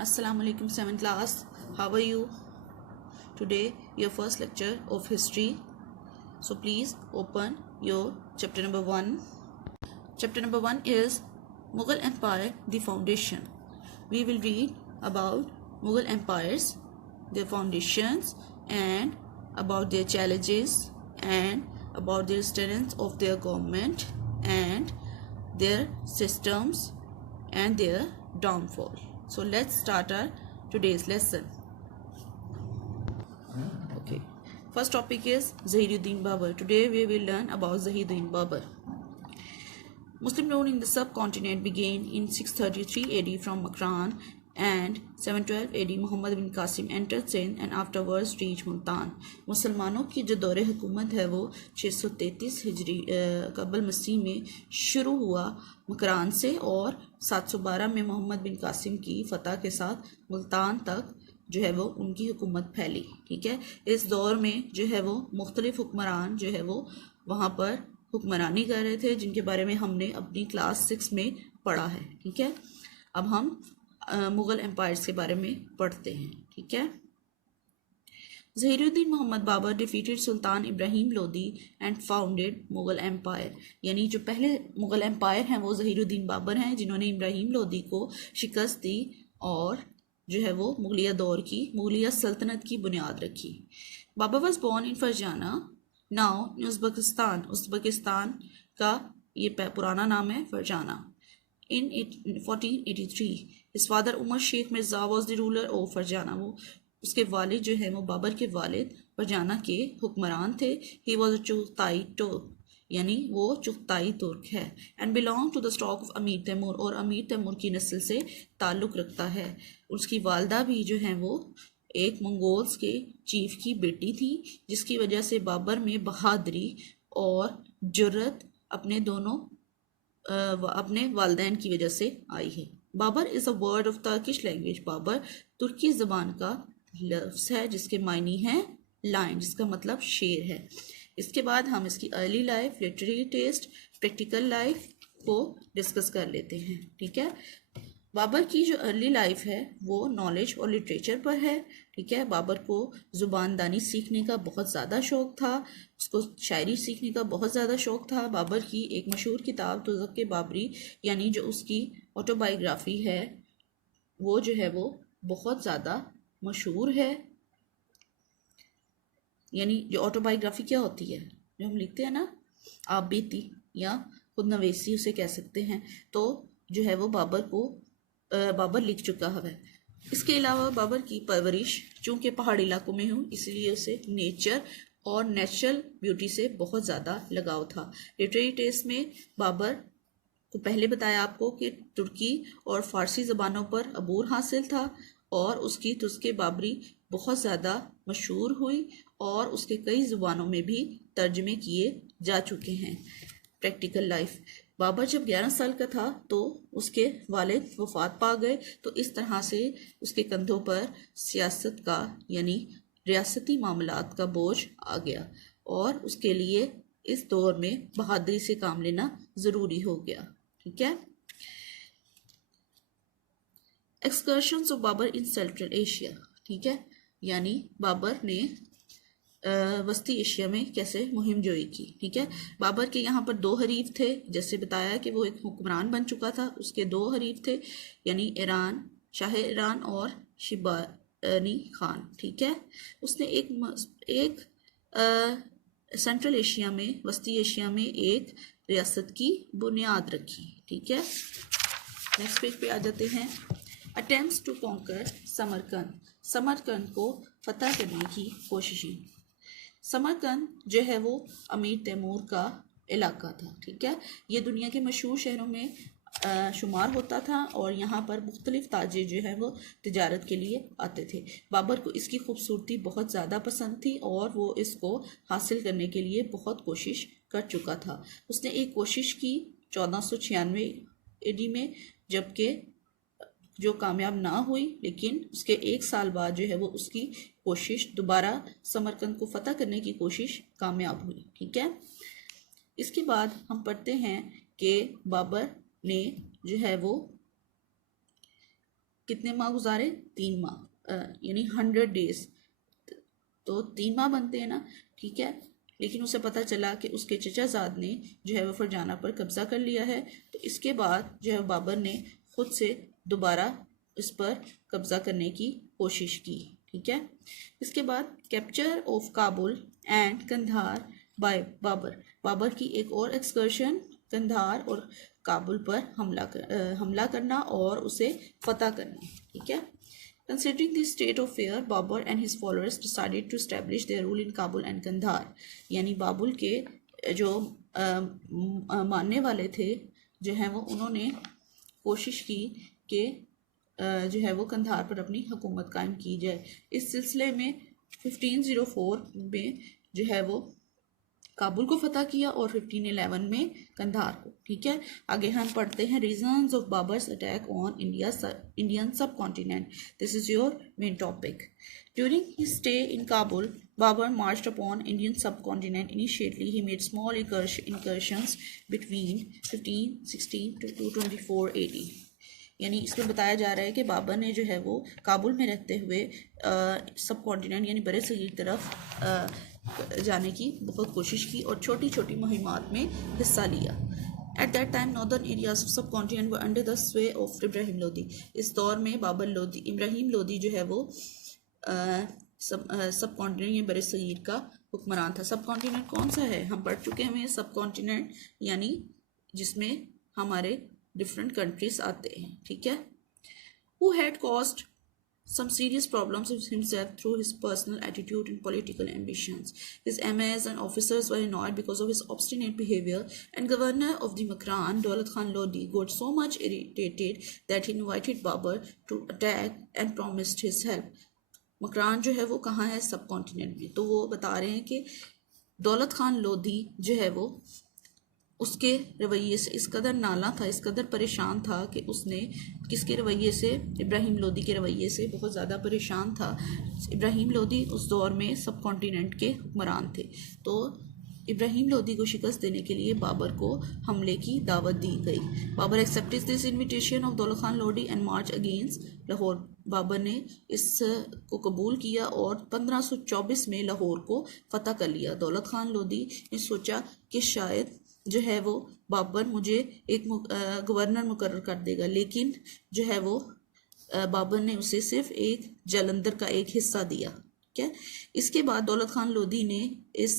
Assalamu alaikum 7th class. How are you? Today your first lecture of history. So please open your chapter number 1. Chapter number 1 is Mughal Empire, the foundation. We will read about Mughal empires, their foundations, and about their challenges, and about their strengths of their government, and their systems, and their downfall. So let's start our today's lesson. Okay, first topic is Zahiruddin Babur. Today we will learn about Zahiruddin Babur. Muslim rule in the subcontinent began in 633 AD from Makran, and 712 AD Muhammad bin Qasim entered Sindh and afterwards reached Multan. मुसलमानों की जो दौरे हुकूमत है वो 633 हिजरी कबल मसीह में शुरू हुआ मकरान से और 712 में मोहम्मद बिन कासिम की फतह के साथ मुल्तान तक जो है वो उनकी हुकूमत फैली। ठीक है, इस दौर में जो है वो मुख्तलिफ हुक्मरान जो है वो वहाँ पर हुक्मरानी कर रहे थे, जिनके बारे में हमने अपनी क्लास 6 में पढ़ा है। ठीक है, अब हम मुग़ल एम्पायर्स के बारे में पढ़ते हैं। ठीक है, Zahiruddin Muhammad Babur defeated Sultan Ibrahim Lodi and founded Mughal empire. यानी जो पहले मुग़ल एम्पायर हैं वो ज़हीरुद्दीन बाबर हैं, जिन्होंने इब्राहिम लोदी को शिकस्त दी और जो है वो मुगलिया दौर की मुगलिया सल्तनत की बुनियाद रखी। Babur was born in Fergana now in Uzbekistan. Uzbekistan का ये पुराना नाम है Fergana. In 1483 his father Umar Shaikh Mirza was the ruler of Fergana. वो उसके वालिद जो है वो बाबर के वालिद फरजाना के हुक्मरान थे। ही वाज अ चुगताई तुर्क, यानी वो चुगताई तुर्क है। And belong to the stock of Amir Timur, और अमीर तैमूर की नस्ल से ताल्लुक़ रखता है। उसकी वालदा भी जो है वो एक मंगोल्स के चीफ की बेटी थी, जिसकी वजह से बाबर में बहादुरी और जुर्रत अपने वालदैन की वजह से आई है। Babar is a word of Turkish language. Babar तुर्की ज़बान का लफ्ज़ है जिसके मायने हैं लाइन, जिसका मतलब शेर है। इसके बाद हम इसकी early life, literary taste, practical life को डिस्कस कर लेते हैं। ठीक है, बाबर की जो अर्ली लाइफ है वो नॉलेज और लिटरेचर पर है। ठीक है, बाबर को ज़ुबानदानी सीखने का बहुत ज़्यादा शौक़ था, उसको शायरी सीखने का बहुत ज़्यादा शौक़ था। बाबर की एक मशहूर किताब तुज़्क़ बाबरी, यानी जो उसकी ऑटोबायोग्राफ़ी है वो जो है वो बहुत ज़्यादा मशहूर है। यानी जो ऑटोबायोग्राफ़ी क्या होती है, जो हम लिखते हैं ना, आप बीती या खुद नवेसी उसे कह सकते हैं, तो जो है वो बाबर लिख चुका है। इसके अलावा बाबर की परवरिश चूँकि पहाड़ी इलाकों में हुई, इसलिए उसे नेचर और नेचुरल ब्यूटी से बहुत ज़्यादा लगाव था। लिटरेरी टेस्ट में बाबर को पहले बताया आपको कि तुर्की और फ़ारसी ज़बानों पर अबूर हासिल था और उसकी तुज़्क़ बाबरी बहुत ज़्यादा मशहूर हुई और उसके कई ज़ुबानों में भी तर्जमे किए जा चुके हैं। प्रैक्टिकल लाइफ, बाबर जब 11 साल का था तो उसके वालिद वफ़ात पा गए, तो इस तरह से उसके कंधों पर सियासत का यानी रियासती मामलात का बोझ आ गया और उसके लिए इस दौर में बहादुरी से काम लेना ज़रूरी हो गया। ठीक है, excursions of Babar in Central Asia. ठीक है, यानी बाबर ने वस्ती एशिया में कैसे मुहिम जोई की। ठीक है, बाबर के यहाँ पर 2 हरीफ थे, जैसे बताया कि वो एक हुक्मरान बन चुका था, उसके 2 हरीफ थे, यानी ईरान, शाह ईरान और शिबानी खान। ठीक है, उसने एक सेंट्रल एशिया में, वस्ती एशिया में एक रियासत की बुनियाद रखी। ठीक है, नेक्स्ट पेज पे आ जाते हैं। Attempts to conquer Samarkand. Samarkand को फतह करने की कोशिशें। समरकंद जो है वो अमीर तैमूर का इलाका था। ठीक है, ये दुनिया के मशहूर शहरों में शुमार होता था और यहाँ पर मुख्तलिफ ताजिर जो है वो तिजारत के लिए आते थे। बाबर को इसकी खूबसूरती बहुत ज़्यादा पसंद थी और वो इसको हासिल करने के लिए बहुत कोशिश कर चुका था। उसने एक कोशिश की 1496 AD में, जबकि जो कामयाब ना हुई, लेकिन उसके 1 साल बाद जो है वो उसकी कोशिश दोबारा समरकंद को फतह करने की कोशिश कामयाब हुई। ठीक है, इसके बाद हम पढ़ते हैं कि बाबर ने जो है वो कितने माह गुजारे? 3 माह, यानी 100 डेज, तो 3 माह बनते हैं ना, ठीक है। लेकिन उसे पता चला कि उसके चचाजाद ने जो है वो फरजाना पर कब्जा कर लिया है, तो इसके बाद जो है बाबर ने खुद से दोबारा इस पर कब्जा करने की कोशिश की, ठीक है। इसके बाद capture of Kabul and Kandahar by Babur, Babur की एक और एक्सकर्शन कंधार और काबुल पर हमला करना और उसे फतह करना, ठीक है। Considering this state of fear, Babur and his followers decided to establish their rule in Kabul and Kandahar. यानी बाबुल के जो मानने वाले थे जो है वो उन्होंने कोशिश की कि जो है वो कंधार पर अपनी हुकूमत कायम की जाए। इस सिलसिले में 1504 में जो है वो काबुल को फतह किया और 1511 में कंधार को, ठीक है। आगे हम पढ़ते हैं reasons of Babar's attack on Indian subcontinent. This is your main topic. During his stay in Kabul, Babar marched upon Indian subcontinent. Initially he made small incursions between 1516 to 224 AD। यानी इसमें बताया जा रहा है कि बाबर ने जो है वो काबुल में रहते हुए सब कॉन्टिनेंट यानी बड़े सगीर तरफ जाने की बहुत कोशिश की और छोटी छोटी मुहिमात में हिस्सा लिया। At that time northern areas of subcontinent were under the sway of Ibrahim Lodi. इस दौर में बाबर लोदी, इब्राहिम लोदी जो है वो सब कॉन्टिनेंट या बड़े सगीर का हुक्मरान था। सब कॉन्टिनेंट कौन सा है? हम पढ़ चुके हैं सब कॉन्टिनेंट यानी जिसमें हमारे डिफरेंट कंट्रीज आते हैं, ठीक है। Who had caused some serious problems with himself through his personal attitude and political ambitions. His emirs and officers were annoyed because of his obstinate behavior, and governor of the Makran, Daulat Khan Lodi, got so much irritated that he invited Babur to attack and promised his help. Makran जो है वो कहाँ है? सब continent में। तो वो बता रहे हैं कि दौलत खान लोधी जो है वो उसके रवैये से इस कदर नाला था, इस कदर परेशान था कि उसने किसके रवैये से? इब्राहिम लोदी के रवैये से बहुत ज़्यादा परेशान था। इब्राहिम लोदी उस दौर में सब कॉन्टिनेंट के हुक्मरान थे। तो इब्राहिम लोदी को शिकस्त देने के लिए बाबर को हमले की दावत दी गई। Babar accepted this invitation of Daulat Khan Lodi and march against Lahore. Babar ने इस को कबूल किया और 1524 में लाहौर को फतह कर लिया। दौलत खान लोदी ने सोचा कि शायद जो है वो बाबर मुझे एक गवर्नर मुकर्रर कर देगा, लेकिन जो है वो बाबर ने उसे सिर्फ एक जालंधर का एक हिस्सा दिया, ठीक है। इसके बाद दौलत खान लोधी ने इस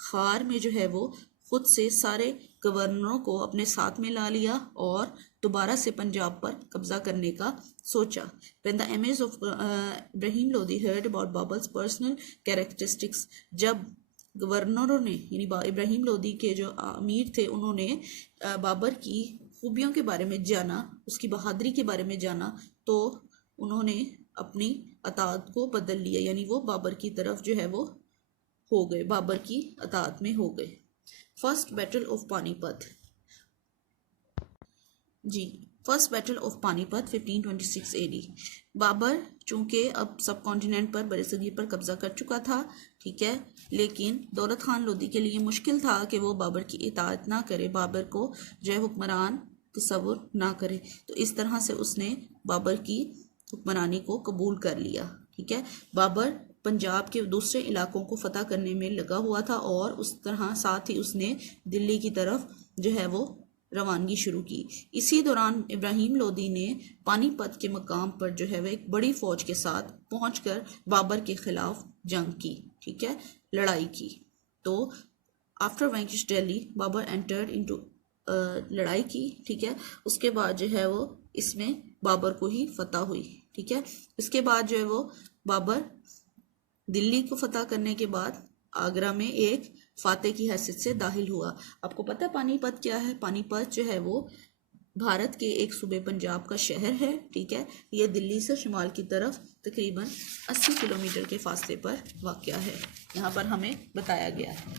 खार में जो है वो खुद से सारे गवर्नरों को अपने साथ में ला लिया और दोबारा से पंजाब पर कब्जा करने का सोचा। When the emirs of Ibrahim Lodi heard about Babur's personal characteristics, जब गवर्नरों ने यानी इब्राहिम लोदी के जो अमीर थे उन्होंने बाबर की खूबियों के बारे में जाना, उसकी बहादुरी के बारे में जाना, तो उन्होंने अपनी अताअत को बदल लिया, यानी वो बाबर की तरफ जो है वो हो गए, बाबर की अताअत में हो गए। फर्स्ट बैटल ऑफ पानीपत, जी first battle of Panipat 1526 AD। Babur चूंकि अब सब कॉन्टिनेंट पर बड़े सगीर पर कब्जा कर चुका था, ठीक है, लेकिन दौलत खान लोदी के लिए मुश्किल था कि वो बाबर की इताअत ना करे, बाबर को जो है हुक्मरान तस्वुर ना करे। तो इस तरह से उसने बाबर की हुक्मरानी को कबूल कर लिया, ठीक है। बाबर पंजाब के दूसरे इलाकों को फतह करने में लगा हुआ था और उस तरह साथ ही उसने दिल्ली की तरफ जो है वो रवानगी शुरू की। इसी दौरान इब्राहिम लोदी ने पानीपत के मकाम पर जो है वह एक बड़ी फौज के साथ पहुंचकर बाबर के खिलाफ जंग की, ठीक है, लड़ाई की। तो after vanquish Delhi Babar entered into लड़ाई की, ठीक है। उसके बाद जो है वो इसमें बाबर को ही फतह हुई, ठीक है। इसके बाद जो है वो बाबर दिल्ली को फतह करने के बाद आगरा में एक फातेह की हैसियत से दाखिल हुआ। आपको पता है पानीपत क्या है? पानीपत जो है वो भारत के एक सूबे पंजाब का शहर है, ठीक है। यह दिल्ली से शुमाल की तरफ तकरीबन 80 किलोमीटर के फासले पर वाक़या है, यहाँ पर हमें बताया गया है।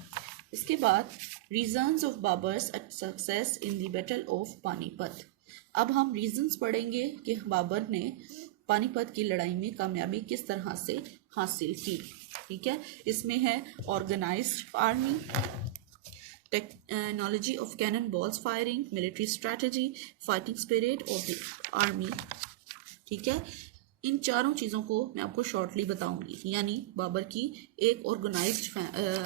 इसके बाद reasons of Babar's success in the battle of Panipat. अब हम रीजंस पढ़ेंगे कि बाबर ने पानीपत की लड़ाई में कामयाबी किस तरह से हासिल की, ठीक है। इसमें है organised army, technology of cannon balls firing, military strategy, fighting spirit of the army, ठीक है। इन चारों चीज़ों को मैं आपको शॉर्टली बताऊंगी। यानी बाबर की एक ऑर्गेनाइज्ड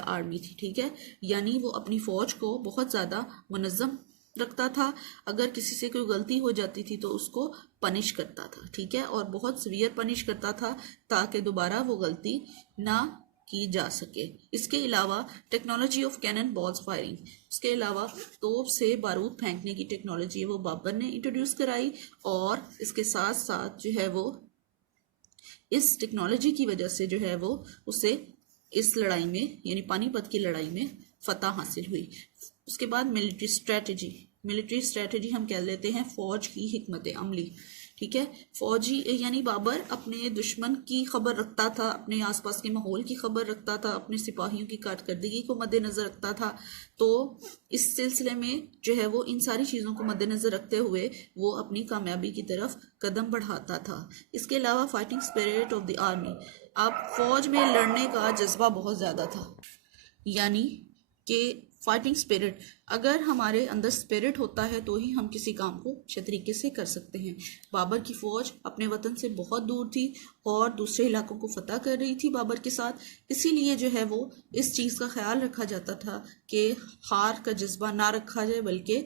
आर्मी थी, ठीक है, यानी वो अपनी फौज को बहुत ज़्यादा मुनज़्ज़म रखता था। अगर किसी से कोई गलती हो जाती थी तो उसको पनिश करता था, ठीक है, और बहुत सीवियर पनिश करता था ताकि दोबारा वो गलती ना की जा सके। इसके अलावा technology of cannon balls firing, इसके अलावा तोप से बारूद फेंकने की टेक्नोलॉजी वो बाबर ने इंट्रोड्यूस कराई, और इसके साथ साथ जो है वो इस टेक्नोलॉजी की वजह से जो है वो उसे इस लड़ाई में यानी पानीपत की लड़ाई में फतह हासिल हुई। उसके बाद मिलिट्री स्ट्रेटजी हम कह लेते हैं फौज की हिकमत अमली, ठीक है। फौजी यानी बाबर अपने दुश्मन की खबर रखता था, अपने आसपास के माहौल की खबर रखता था, अपने सिपाहियों की कारकर्दगी को मद्देनजर रखता था। तो इस सिलसिले में जो है वो इन सारी चीज़ों को मद्देनजर रखते हुए वो अपनी कामयाबी की तरफ कदम बढ़ाता था। इसके अलावा fighting spirit of the army, अब फौज में लड़ने का जज्बा बहुत ज़्यादा था। यानी कि फाइटिंग स्पिरिट, अगर हमारे अंदर स्पिरिट होता है तो ही हम किसी काम को अच्छे तरीके से कर सकते हैं। बाबर की फौज अपने वतन से बहुत दूर थी और दूसरे इलाकों को फतह कर रही थी बाबर के साथ, इसीलिए जो है वो इस चीज़ का ख्याल रखा जाता था कि हार का जज्बा ना रखा जाए, बल्कि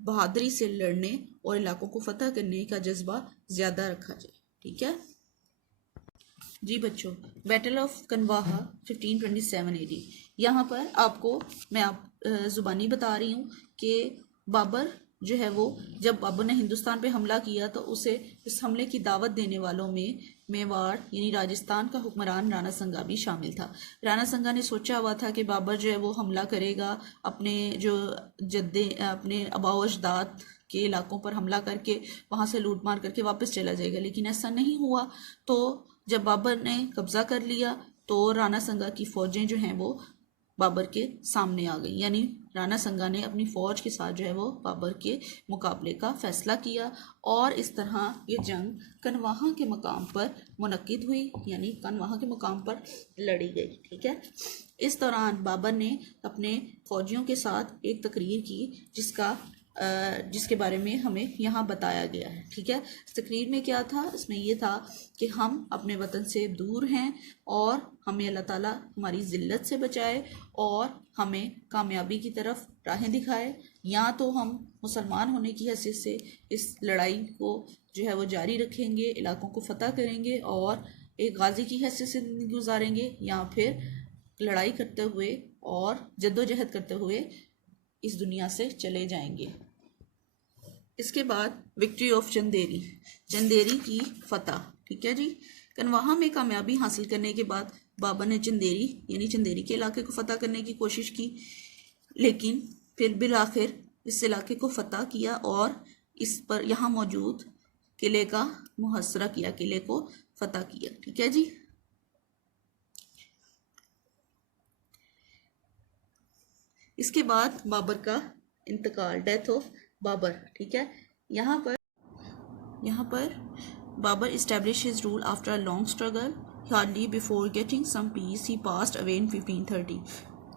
बहादुरी से लड़ने और इलाकों को फतह करने का जज्बा ज़्यादा रखा जाए, ठीक है जी बच्चों। बैटल ऑफ कनवाहा 1527 AD, यहाँ पर आपको मैं ज़ुबानी बता रही हूँ कि बाबर जो है वो, जब बाबर ने हिंदुस्तान पे हमला किया तो उसे इस हमले की दावत देने वालों में मेवाड़ यानी राजस्थान का हुक्मरान राणा संगा भी शामिल था। राणा संगा ने सोचा हुआ था कि बाबर जो है वो हमला करेगा, अपने जो अपने आबाओ अजदाद के इलाकों पर हमला करके वहाँ से लूट मार करके वापस चला जाएगा, लेकिन ऐसा नहीं हुआ। तो जब बाबर ने कब्जा कर लिया तो राणा संगा की फौजें जो हैं वो बाबर के सामने आ गई, यानी राणा संगा ने अपनी फौज के साथ जो है वो बाबर के मुकाबले का फैसला किया, और इस तरह ये जंग कनवाहा के मकाम पर मुनक्किद हुई, यानी कनवाहा के मकाम पर लड़ी गई, ठीक है। इस दौरान बाबर ने अपने फौजियों के साथ एक तकरीर की जिसके बारे में हमें यहाँ बताया गया है, ठीक है। इस तकरीर में क्या था, इसमें यह था कि हम अपने वतन से दूर हैं और हमें अल्लाह ताला हमारी ज़िल्लत से बचाए और हमें कामयाबी की तरफ राहें दिखाए। या तो हम मुसलमान होने की हैसियत से इस लड़ाई को जो है वो जारी रखेंगे, इलाकों को फतह करेंगे और एक गाजी की हैसियत से ज़िंदगी गुजारेंगे, या फिर लड़ाई करते हुए और जद्दोजहद करते हुए इस दुनिया से चले जाएंगे। इसके बाद विक्ट्री ऑफ चंदेरी की फतह, ठीक है जी। कनवाहा में कामयाबी हासिल करने के बाद बाबर ने चंदेरी के इलाके को फतह करने की कोशिश की, लेकिन फिर बिलाखिर इस इलाके को फतह किया और इस पर यहाँ मौजूद किले का मुहसरा किया, किले को फतह किया, ठीक है जी। इसके बाद बाबर का इंतकाल, डेथ ऑफ बाबर, ठीक है। यहाँ पर Babar established his rule after a long struggle. Hardly before getting some peace, he passed away in 1530.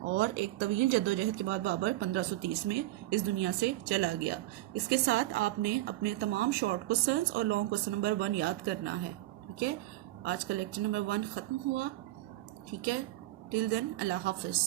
और एक तवील जद्दोजहद के बाद बाबर 1530 में इस दुनिया से चला गया। इसके साथ आपने अपने तमाम शॉर्ट क्वेश्चंस और लॉन्ग क्वेश्चन नंबर 1 याद करना है, ठीक है। आज का लेक्चर नंबर 1 ख़त्म हुआ, ठीक है। टिल देन अल्लाह हाफिज़।